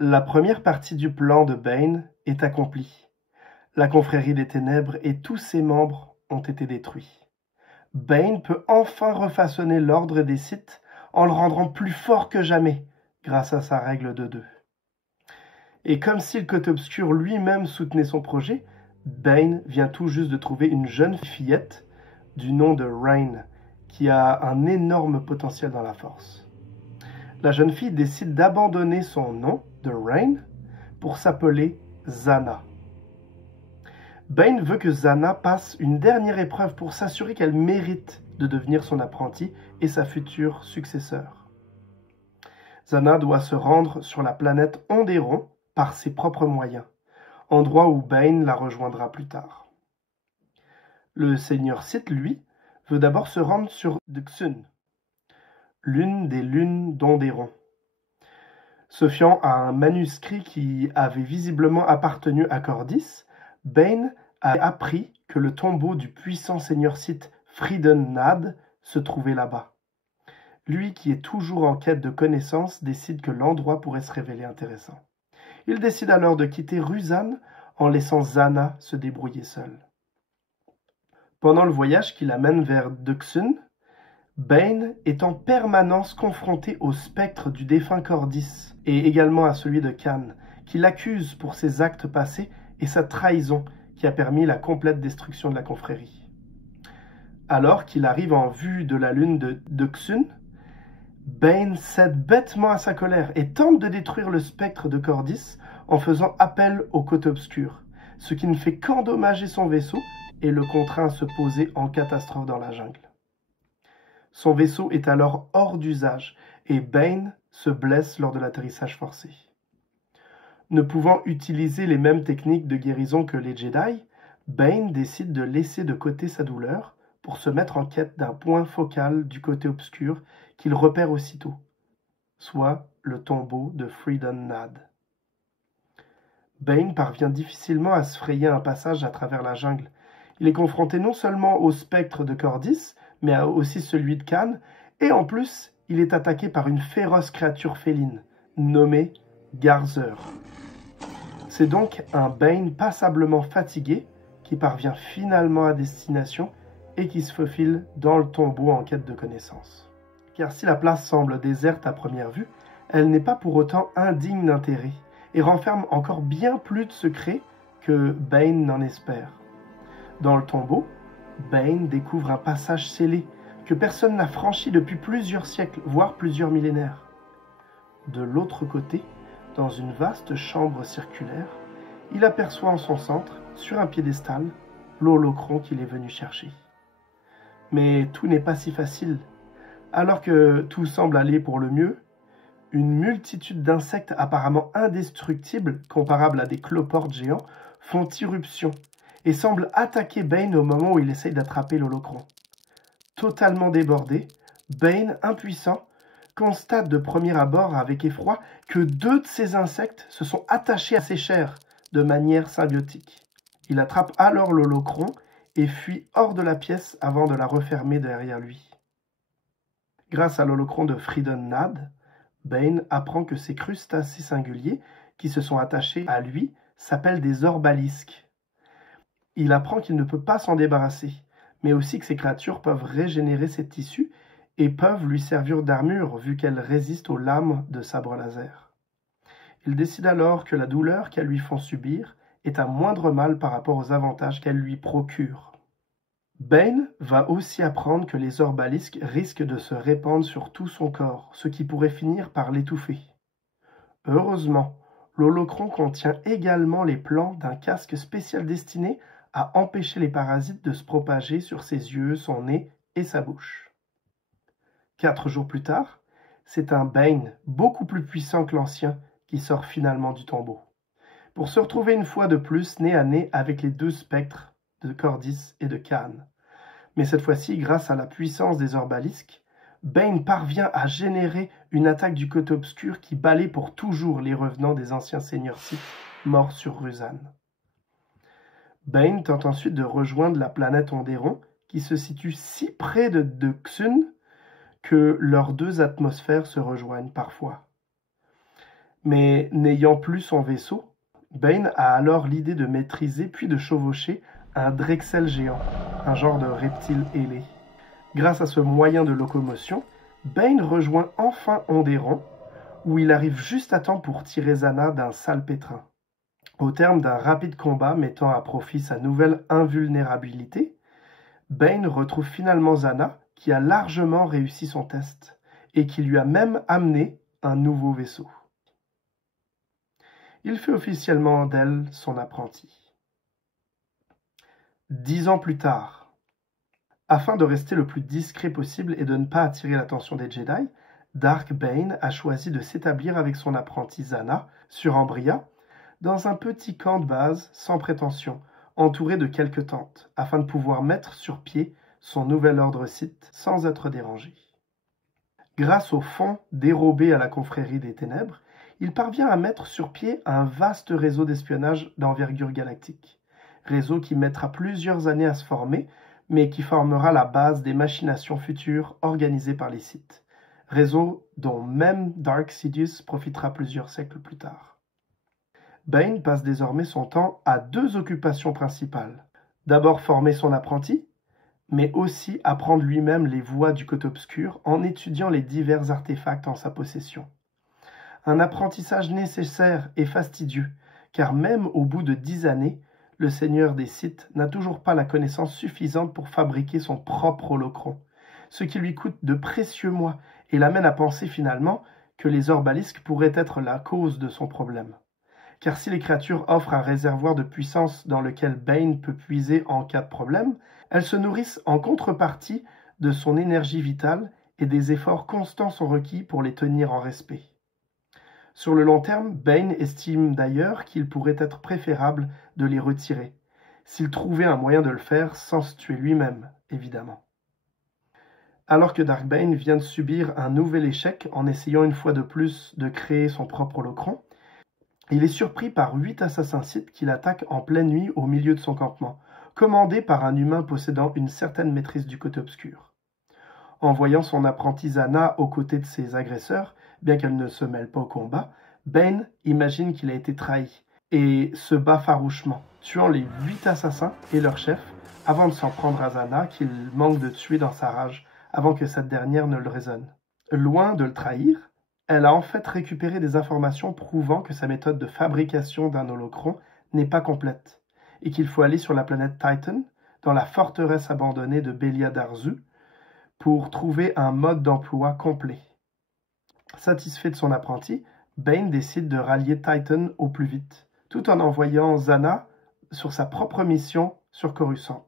La première partie du plan de Bane est accomplie. La confrérie des ténèbres et tous ses membres ont été détruits. Bane peut enfin refaçonner l'ordre des Sith en le rendant plus fort que jamais grâce à sa règle de 2. Et comme si le côté obscur lui-même soutenait son projet, Bane vient tout juste de trouver une jeune fillette du nom de Rain qui a un énorme potentiel dans la force. La jeune fille décide d'abandonner son nom de Rain pour s'appeler Zana. Bane veut que Zana passe une dernière épreuve pour s'assurer qu'elle mérite de devenir son apprenti et sa future successeur. Zana doit se rendre sur la planète Onderon par ses propres moyens, endroit où Bane la rejoindra plus tard. Le seigneur Sith, lui, veut d'abord se rendre sur Dxun, l'une des lunes d'Onderon. Se fiant à un manuscrit qui avait visiblement appartenu à Cordis, Bane a appris que le tombeau du puissant seigneur Sith Freedon Nad se trouvait là-bas. Lui qui est toujours en quête de connaissances décide que l'endroit pourrait se révéler intéressant. Il décide alors de quitter Ruzan en laissant Zana se débrouiller seule. Pendant le voyage qui l'amène vers Dxun, Bane est en permanence confronté au spectre du défunt Cordis et également à celui de Khan, qui l'accuse pour ses actes passés et sa trahison qui a permis la complète destruction de la confrérie. Alors qu'il arrive en vue de la lune de Dxun, Bane cède bêtement à sa colère et tente de détruire le spectre de Cordis en faisant appel au côté obscur, ce qui ne fait qu'endommager son vaisseau et le contraint à se poser en catastrophe dans la jungle. Son vaisseau est alors hors d'usage et Bane se blesse lors de l'atterrissage forcé. Ne pouvant utiliser les mêmes techniques de guérison que les Jedi, Bane décide de laisser de côté sa douleur pour se mettre en quête d'un point focal du côté obscur qu'il repère aussitôt, soit le tombeau de Freedon Nad. Bane parvient difficilement à se frayer un passage à travers la jungle. Il est confronté non seulement au spectre de Cordis, mais aussi celui de Khan, et en plus, il est attaqué par une féroce créature féline, nommée Garzer. C'est donc un Bane passablement fatigué qui parvient finalement à destination et qui se faufile dans le tombeau en quête de connaissances. Car si la place semble déserte à première vue, elle n'est pas pour autant indigne d'intérêt et renferme encore bien plus de secrets que Bane n'en espère. Dans le tombeau, Bane découvre un passage scellé que personne n'a franchi depuis plusieurs siècles, voire plusieurs millénaires. De l'autre côté, dans une vaste chambre circulaire, il aperçoit en son centre, sur un piédestal, l'holocron qu'il est venu chercher. Mais tout n'est pas si facile. Alors que tout semble aller pour le mieux, une multitude d'insectes apparemment indestructibles, comparables à des cloportes géants, font irruption et semblent attaquer Bane au moment où il essaye d'attraper l'holocron. Totalement débordé, Bane, impuissant, constate de premier abord avec effroi que 2 de ces insectes se sont attachés à ses chairs de manière symbiotique. Il attrape alors l'holocron et fuit hors de la pièce avant de la refermer derrière lui. Grâce à l'holocron de Freedon Nad, Bane apprend que ces crustacés singuliers qui se sont attachés à lui s'appellent des orbalisques. Il apprend qu'il ne peut pas s'en débarrasser, mais aussi que ces créatures peuvent régénérer ses tissus et peuvent lui servir d'armure vu qu'elles résistent aux lames de sabre laser. Il décide alors que la douleur qu'elles lui font subir est un moindre mal par rapport aux avantages qu'elles lui procurent. Bane va aussi apprendre que les orbalisques risquent de se répandre sur tout son corps, ce qui pourrait finir par l'étouffer. Heureusement, l'holocron contient également les plans d'un casque spécial destiné à empêcher les parasites de se propager sur ses yeux, son nez et sa bouche. 4 jours plus tard, c'est un Bane beaucoup plus puissant que l'ancien qui sort finalement du tombeau, pour se retrouver une fois de plus nez à nez avec les 2 spectres de Cordis et de Khan. Mais cette fois-ci, grâce à la puissance des orbalisques, Bane parvient à générer une attaque du côté obscur qui balaie pour toujours les revenants des anciens seigneurs Sith morts sur Ruzan. Bane tente ensuite de rejoindre la planète Onderon, qui se situe si près de Dxun que leurs 2 atmosphères se rejoignent parfois. Mais n'ayant plus son vaisseau, Bane a alors l'idée de maîtriser puis de chevaucher un Drexel géant, un genre de reptile ailé. Grâce à ce moyen de locomotion, Bane rejoint enfin Onderon, où il arrive juste à temps pour tirer Zana d'un sale pétrin. Au terme d'un rapide combat mettant à profit sa nouvelle invulnérabilité, Bane retrouve finalement Zana, qui a largement réussi son test, et qui lui a même amené un nouveau vaisseau. Il fait officiellement d'elle son apprenti. 10 ans plus tard, afin de rester le plus discret possible et de ne pas attirer l'attention des Jedi, Dark Bane a choisi de s'établir avec son apprenti Zana sur Ambria, dans un petit camp de base sans prétention, entouré de quelques tentes, afin de pouvoir mettre sur pied son nouvel ordre Sith sans être dérangé. Grâce au fonds dérobé à la confrérie des ténèbres, il parvient à mettre sur pied un vaste réseau d'espionnage d'envergure galactique. Réseau qui mettra plusieurs années à se former, mais qui formera la base des machinations futures organisées par les Sith. Réseau dont même Dark Sidious profitera plusieurs siècles plus tard. Bane passe désormais son temps à 2 occupations principales. D'abord former son apprenti, mais aussi apprendre lui-même les voies du côté obscur en étudiant les divers artefacts en sa possession. Un apprentissage nécessaire et fastidieux, car même au bout de 10 années, le seigneur des Sith n'a toujours pas la connaissance suffisante pour fabriquer son propre holocron, ce qui lui coûte de précieux mois et l'amène à penser finalement que les orbalisques pourraient être la cause de son problème. Car si les créatures offrent un réservoir de puissance dans lequel Bane peut puiser en cas de problème, elles se nourrissent en contrepartie de son énergie vitale et des efforts constants sont requis pour les tenir en respect. Sur le long terme, Bane estime d'ailleurs qu'il pourrait être préférable de les retirer, s'il trouvait un moyen de le faire sans se tuer lui-même, évidemment. Alors que Dark Bane vient de subir un nouvel échec en essayant une fois de plus de créer son propre holocron, il est surpris par 8 assassins Sith qui l'attaquent en pleine nuit au milieu de son campement, commandés par un humain possédant une certaine maîtrise du côté obscur. En voyant son apprenti Zana aux côtés de ses agresseurs, bien qu'elle ne se mêle pas au combat, Bane imagine qu'il a été trahi et se bat farouchement, tuant les 8 assassins et leur chef avant de s'en prendre à Zana qu'il manque de tuer dans sa rage avant que cette dernière ne le raisonne. Loin de le trahir, elle a en fait récupéré des informations prouvant que sa méthode de fabrication d'un holocron n'est pas complète et qu'il faut aller sur la planète Titan, dans la forteresse abandonnée de Belia Darzu, pour trouver un mode d'emploi complet. Satisfait de son apprenti, Bane décide de rallier Titan au plus vite, tout en envoyant Zana sur sa propre mission sur Coruscant.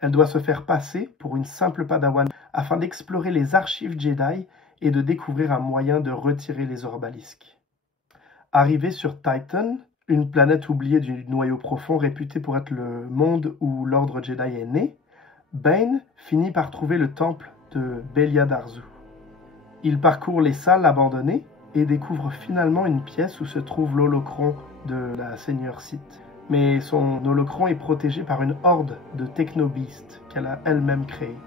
Elle doit se faire passer pour une simple padawan afin d'explorer les archives Jedi et de découvrir un moyen de retirer les orbalisques. Arrivée sur Titan, une planète oubliée du noyau profond réputée pour être le monde où l'ordre Jedi est né, Bane finit par trouver le temple de Belia Darzu. Il parcourt les salles abandonnées et découvre finalement une pièce où se trouve l'holocron de la Seigneur Sith. Mais son holocron est protégé par une horde de technobeasts qu'elle a elle-même créés.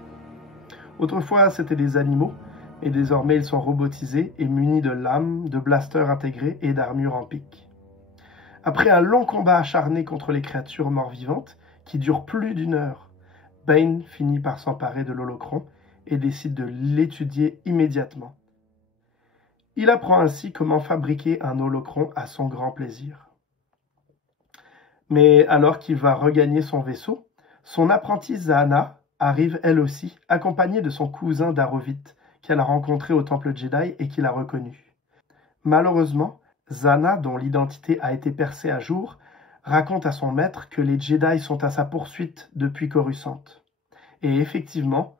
Autrefois, c'étaient des animaux, et désormais ils sont robotisés et munis de lames, de blasters intégrés et d'armures en pic. Après un long combat acharné contre les créatures mort-vivantes, qui dure plus d'1 heure, Bane finit par s'emparer de l'holocron et décide de l'étudier immédiatement. Il apprend ainsi comment fabriquer un holocron à son grand plaisir. Mais alors qu'il va regagner son vaisseau, son apprentie Zana arrive elle aussi, accompagnée de son cousin Darovith, qu'elle a rencontré au temple Jedi et qu'il a reconnu. Malheureusement, Zana, dont l'identité a été percée à jour, raconte à son maître que les Jedi sont à sa poursuite depuis Coruscant. Et effectivement,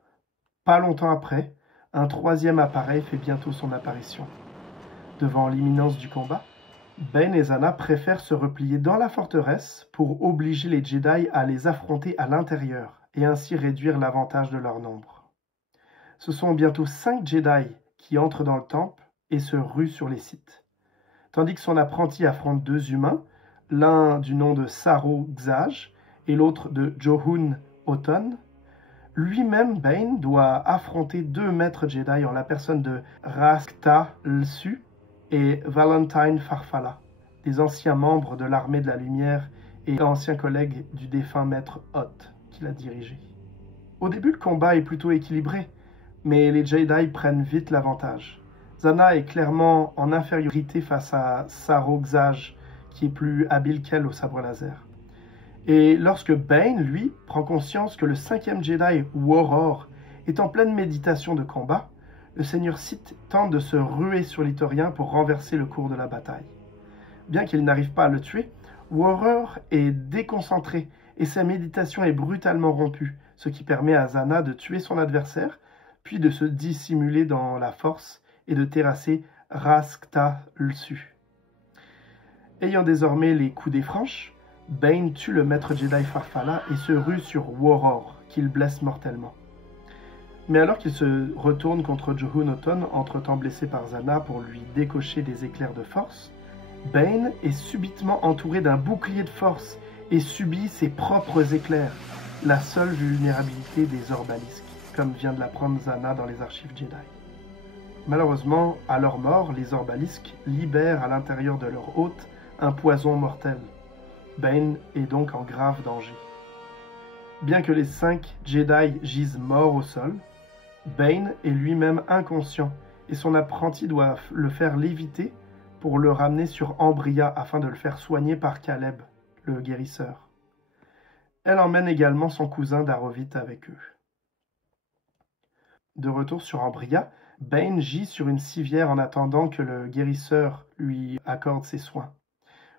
pas longtemps après, un 3e appareil fait bientôt son apparition. Devant l'imminence du combat, Bane et Zana préfèrent se replier dans la forteresse pour obliger les Jedi à les affronter à l'intérieur et ainsi réduire l'avantage de leur nombre. Ce sont bientôt 5 Jedi qui entrent dans le temple et se ruent sur les Sith. Tandis que son apprenti affronte 2 humains, l'un du nom de Saro Xaj et l'autre de Johun Oton, lui-même Bane doit affronter 2 maîtres Jedi en la personne de Raskta Lsu et Valentine Farfalla, des anciens membres de l'Armée de la Lumière et anciens collègues du défunt maître Hoth qui l'a dirigé. Au début, le combat est plutôt équilibré, mais les Jedi prennent vite l'avantage. Zana est clairement en infériorité face à Saro Xaj, qui est plus habile qu'elle au sabre laser. Et lorsque Bane, lui, prend conscience que le 5e Jedi, Woror, est en pleine méditation de combat, le Seigneur Sith tente de se ruer sur l'Ithorien pour renverser le cours de la bataille. Bien qu'il n'arrive pas à le tuer, Woror est déconcentré et sa méditation est brutalement rompue, ce qui permet à Zana de tuer son adversaire, puis de se dissimuler dans la force et de terrasser Ras-Kta Lsu. Ayant désormais les coups des franches, Bane tue le maître Jedi Farfalla et se rue sur Woror, qu'il blesse mortellement. Mais alors qu'il se retourne contre Johun-Oton, entre-temps blessé par Zana pour lui décocher des éclairs de force, Bane est subitement entouré d'un bouclier de force et subit ses propres éclairs, la seule vulnérabilité des Orbalisques, comme vient de l'apprendre Zana dans les archives Jedi. Malheureusement, à leur mort, les Orbalisques libèrent à l'intérieur de leur hôte un poison mortel. Bane est donc en grave danger. Bien que les 5 Jedi gisent morts au sol, Bane est lui-même inconscient et son apprenti doit le faire léviter pour le ramener sur Ambria afin de le faire soigner par Caleb, le guérisseur. Elle emmène également son cousin Darovit avec eux. De retour sur Ambria, Bane gît sur une civière en attendant que le guérisseur lui accorde ses soins.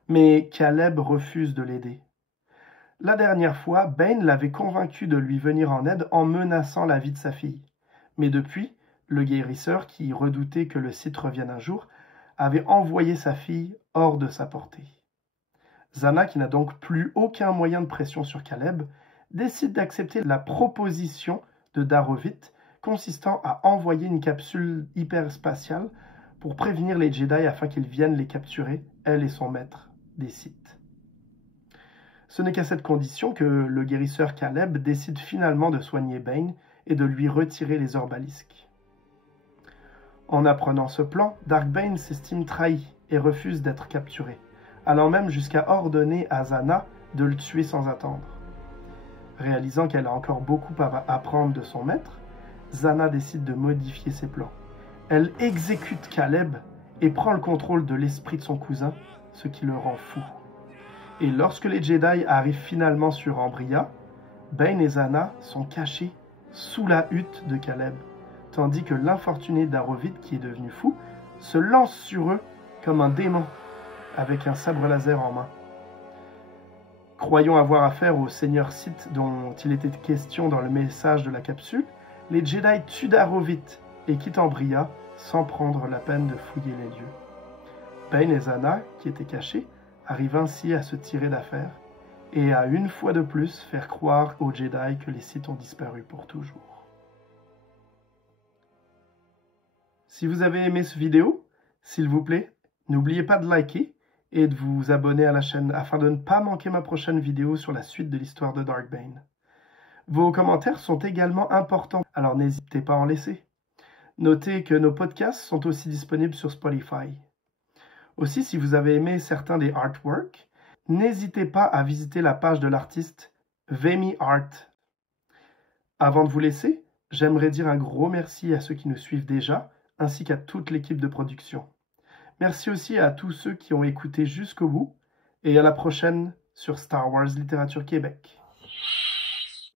Mais Caleb refuse de l'aider. La dernière fois, Bane l'avait convaincu de lui venir en aide en menaçant la vie de sa fille. Mais depuis, le guérisseur, qui redoutait que le Sith revienne un jour, avait envoyé sa fille hors de sa portée. Zana, qui n'a donc plus aucun moyen de pression sur Caleb, décide d'accepter la proposition de Darovit consistant à envoyer une capsule hyperspatiale pour prévenir les Jedi afin qu'ils viennent les capturer, elle et son maître, des Sith. Ce n'est qu'à cette condition que le guérisseur Caleb décide finalement de soigner Bane et de lui retirer les Orbalisques. En apprenant ce plan, Dark Bane s'estime trahi et refuse d'être capturé, allant même jusqu'à ordonner à Zana de le tuer sans attendre. Réalisant qu'elle a encore beaucoup à apprendre de son maître, Zana décide de modifier ses plans. Elle exécute Caleb et prend le contrôle de l'esprit de son cousin, ce qui le rend fou. Et lorsque les Jedi arrivent finalement sur Ambria, Bane et Zana sont cachés sous la hutte de Caleb, tandis que l'infortuné Darovit, qui est devenu fou, se lance sur eux comme un démon, avec un sabre laser en main. Croyant avoir affaire au Seigneur Sith dont il était question dans le message de la capsule, les Jedi tuent Darovit et quittent Ambria sans prendre la peine de fouiller les lieux. Bane et Zana, qui étaient cachés, arrivent ainsi à se tirer d'affaire et à une fois de plus faire croire aux Jedi que les Sith ont disparu pour toujours. Si vous avez aimé cette vidéo, s'il vous plaît, n'oubliez pas de liker et de vous abonner à la chaîne afin de ne pas manquer ma prochaine vidéo sur la suite de l'histoire de Dark Bane. Vos commentaires sont également importants, alors n'hésitez pas à en laisser. Notez que nos podcasts sont aussi disponibles sur Spotify. Aussi, si vous avez aimé certains des artworks, n'hésitez pas à visiter la page de l'artiste Vemi Art. Avant de vous laisser, j'aimerais dire un gros merci à ceux qui nous suivent déjà, ainsi qu'à toute l'équipe de production. Merci aussi à tous ceux qui ont écouté jusqu'au bout, et à la prochaine sur Star Wars Littérature Québec.